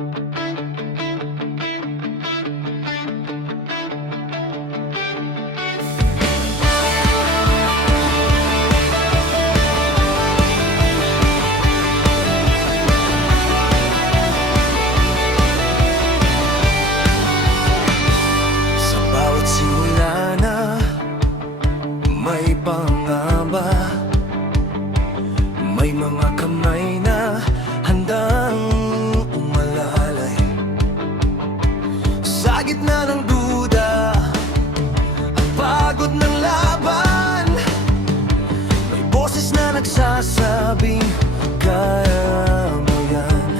Sa bawat simula na may pangamba, may mga kamay na handang umalalay. Sa gitna ng duda at pagod ng laban, may boses na nagsasabing kaya mo yan.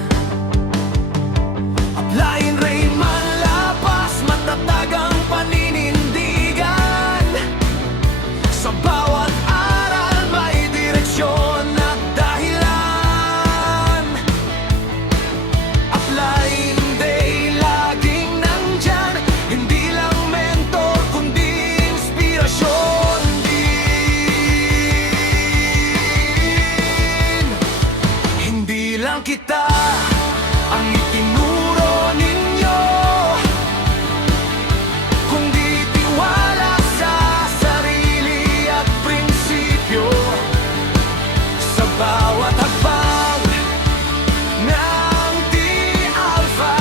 Applyin Rayman Lapas, matatag ang paninindigan. Sa bawat aral may direksyon at dahilan. Applyin Day, laging nandyan, hindi lang mentor kundi inspirasyon din. Hindi lang kita ang itinuro ninyo, kundi tiwala sa sarili at prinsipyo. Sa bawat hakbang ng T-Alpha,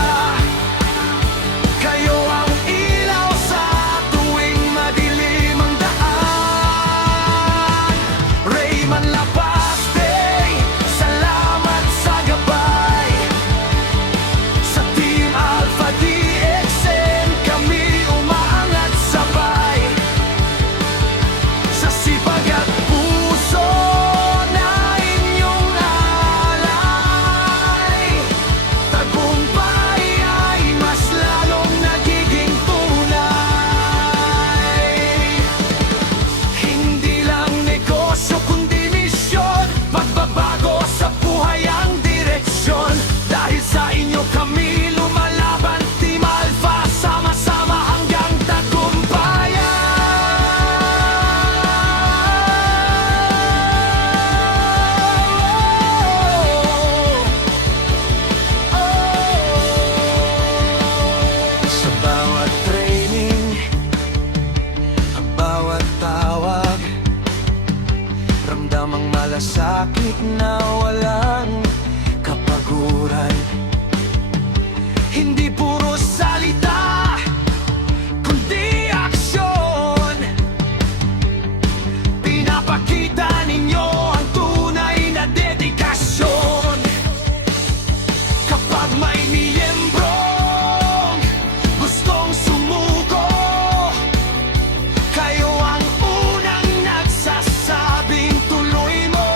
kayo ang ilaw sa tuwing madilim ang daan. Rayman Lapas Day, salamat sa gabay. Sa Team Alpha DXN, kami umaangat sabay. Sa sipag at puso na inyong alay, tagumpay ay mas lalong nagiging tunay. Hindi lang negosyo kundi misyon, pagbabago sa buhay ang direksyon. Dahil sa inyo kami lumalaban, Team Alpha, sama-sama hanggang tagumpayan. Sa bawat training, ang bawat tawag, ramdamang malasakit na walang kapaguran. Hindi puro salita, kundi aksyon. Pinapakita ninyo ang tunay na dedikasyon. Kapag may miyembrong gustong sumuko, kayo ang unang nagsasabing tuloy mo.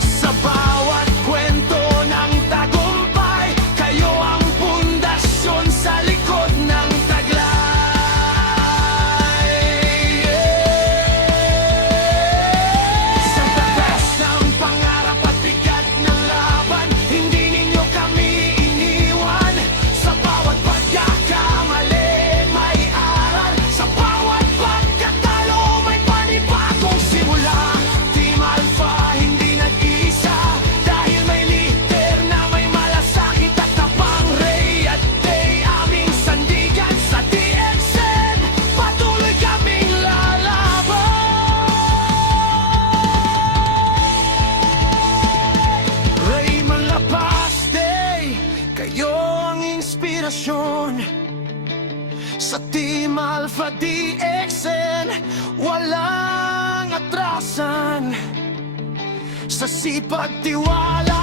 Sa bawat kwento ng tagumpay, kayo ang pundasyon sa likod ng taglay. Sa taas ng pangarap at bigat ng laban, hindi ninyo kami iniwan. Sa bawat pagkakamali may aral, sa bawat pagkatalo may panibagong simula. Team Alpha hindi nag-iisa, dahil may leader na may malasakit at tapang. Ray at Day, aming sandigan sa DXN, patuloy kaming lalaban. Rayman Lapas Day, kayo ang inspirasyon. Sa Team Alpha DXN, walang atrasan. Sa sipag, tiwala